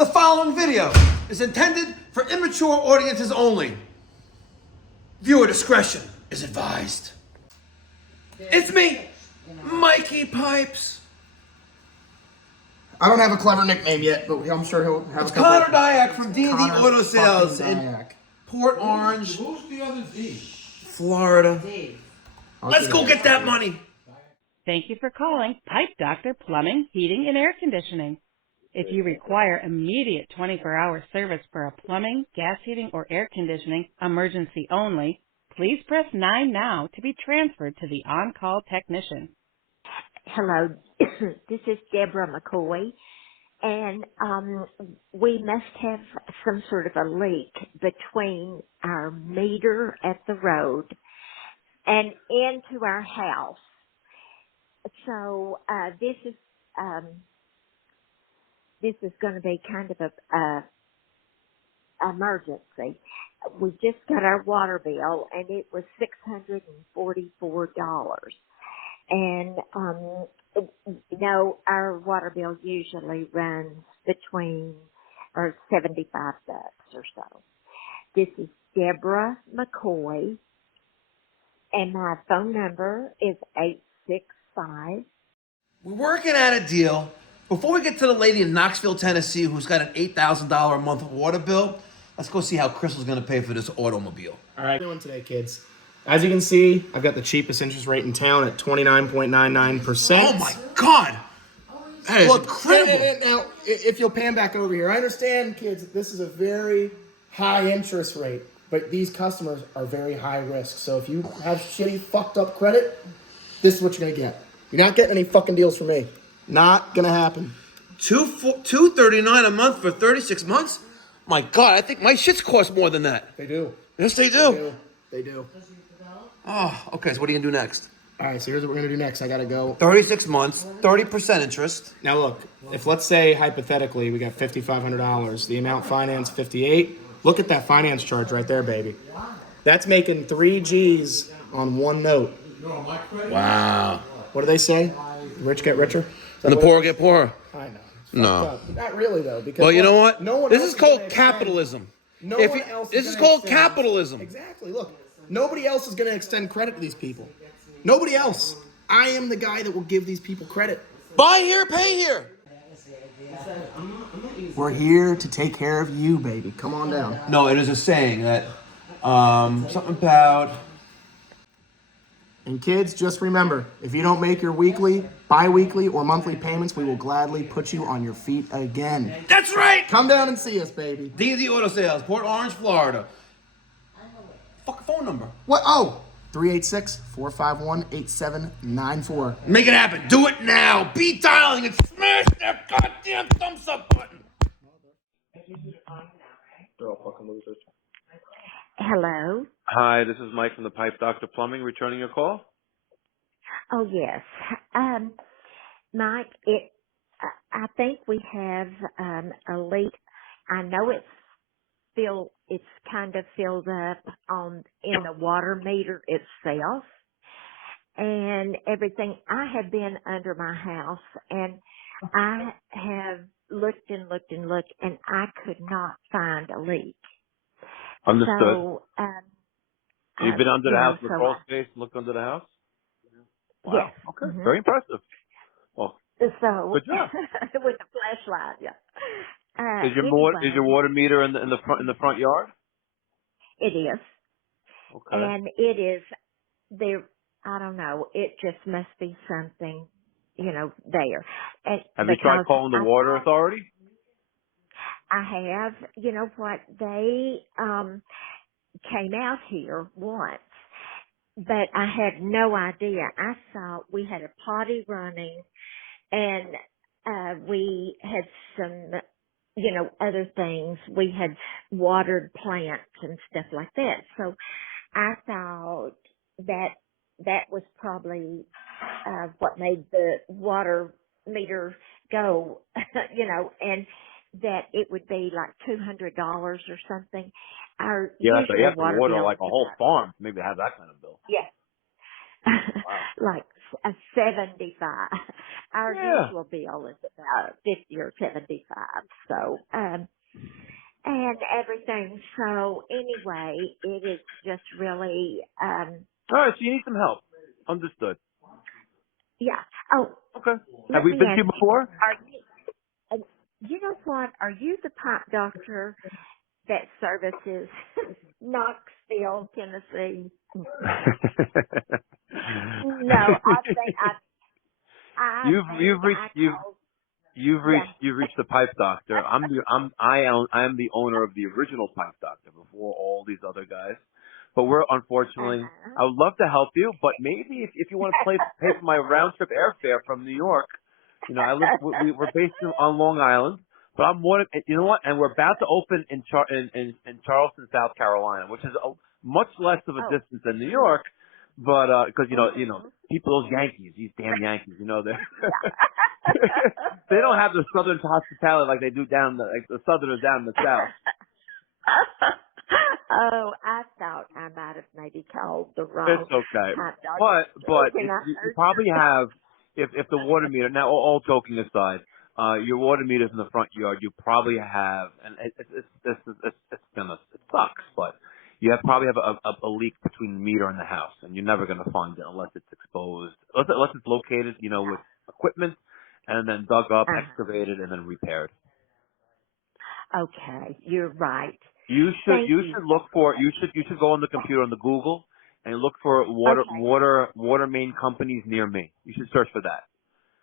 The following video is intended for immature audiences only. Viewer discretion is advised. It's me, Mikey Pipes. I don't have a clever nickname yet, but I'm sure he'll have It's a couple. Connor Dyack from D&D Connor Auto Sales fucking in Dyack. Port Orange, Who's the other D? Florida. Let's go get that money. Thank you for calling Pipe Doctor Plumbing, Heating, and Air Conditioning. If you require immediate 24-hour service for a plumbing, gas heating, or air conditioning emergency only, please press 9 now to be transferred to the on-call technician. Hello, this is Deborah McCoy, and we must have some sort of a leak between our meter at the road and into our house. So this is going to be kind of a emergency. We just got our water bill, and it was $644. And, our water bill usually runs between or $75 or so. This is Deborah McCoy, and my phone number is 865. We're working at a deal. Before we get to the lady in Knoxville, Tennessee, who's got an $8,000 a month water bill, let's go see how Crystal's going to pay for this automobile. All right, doing today, kids. As you can see, I've got the cheapest interest rate in town at 29.99%. Oh my God! That is incredible. Now, if you'll pan back over here, I understand, kids, this is a very high interest rate, but these customers are very high risk. So if you have shitty, fucked up credit, this is what you're gonna get. You're not getting any fucking deals from me. Not gonna happen. $239 a month for 36 months? My God, I think my shits cost more than that. They do. Yes, they do. They do. Oh, okay. So what are you gonna do next? All right, so here's what we're gonna do next. I gotta go. 36 months, 30% interest. Now look, if let's say hypothetically we got $5,500, the amount financed $58. Look at that finance charge right there, baby. That's making 3 G's on one note. Wow. What do they say? Rich get richer. And the poor get poorer. I know. No. Not really though, because Well, you know what? No one This else is called gonna capitalism. This is gonna called extend- capitalism. Exactly. Look, nobody else is going to extend credit to these people. Nobody else. I am the guy that will give these people credit. Buy here, pay here. We're here to take care of you, baby. Come on down. No, it is a saying that something about. And kids, just remember, if you don't make your weekly, bi-weekly, or monthly payments, we will gladly put you on your feet again. That's right. Come down and see us, baby. D&D Auto Sales, Port Orange, Florida. Fuck phone number. What? Oh, 386-451-8794. Make it happen. Do it now. Be dialing and smash that goddamn thumbs up button. They're all fucking losers. Hello. Hi, this is Mike from the Pipe Doctor Plumbing, returning your call. Oh, yes. Mike, I think we have a leak. I know it's kind of filled up in the water meter itself and everything. I have been under my house and I have looked and looked and looked and I could not find a leak. Understood. So, You've been under the house in the so crawl space and looked under the house? Wow. Yes. Okay. Mm-hmm. Very impressive. Well, So good job. with the flashlight, yeah. Is your anyway, water meter in the front yard? It is. Okay. And it is there. I don't know. It just must be something, there. And Have you tried calling the water authority? I have. You know what? They came out here once, but I had no idea. I thought we had a potty running, and we had some, other things. We had watered plants and stuff like that. So I thought that was probably what made the water meter go, and that it would be like $200 or something. Our Yeah, so you usual have to water bill like a is whole about- farm to maybe have that kind of bill. Yeah. Wow. Like a 75. Our Yeah. usual bill is about 50 or 75. So, and everything. So anyway, it is just really, All right, so you need some help. Understood. yeah. Oh, Okay. Have let we me been to ask you you, before? you know what? Are you the pipe doctor that services Knoxville, Tennessee? No, I think You've reached I you've called. you've Yeah. reached you've reached the pipe doctor. I am the owner of the original pipe doctor before all these other guys. But we're unfortunately, Uh-huh. I would love to help you, but maybe if you want to pay for my round trip airfare from New York, you know, we're based on Long Island, but I'm more, you know what, and we're about to open in Charleston, South Carolina, which is much less of a Oh. distance than New York, but because Mm-hmm. people, those Yankees, these damn Yankees, they're Yeah. they don't have the Southern hospitality like they do like the Southerners down in the South. Oh, I thought I might have maybe called the wrong It's okay. pipe But doctor when if I you heard probably have, if the water meter, now all joking aside, your water meter's in the front yard, you probably have, and it sucks, but you probably have a leak between the meter and the house, and you're never going to find it unless it's exposed, unless it's located, with equipment, and then dug up, excavated, and then repaired. Okay, you're right. You Thank you should so look for much. you should go on the computer on the Google and look for Okay. water main companies near me. You should search for that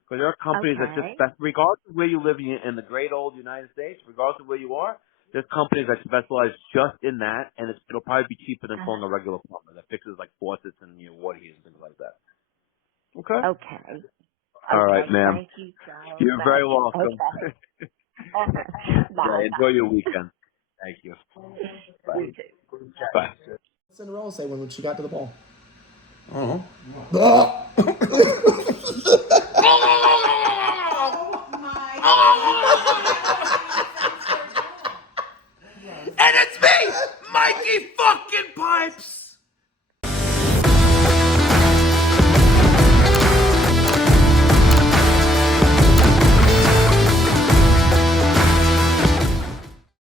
because there are companies that just Okay. regardless of where you live in the great old United States, regardless of where you are, there's companies that specialize just in that, and it'll probably be cheaper than calling a regular plumber that fixes like faucets and water heaters and things like that. Okay. Okay. All right, Okay. ma'am. Thank you so You're very much. welcome. Okay. Yeah, Bye. enjoy your weekend. Thank you. Bye. You too. Bye. Cinderella say when she got to the ball? Oh. And it's me, Mikey fucking Pipes.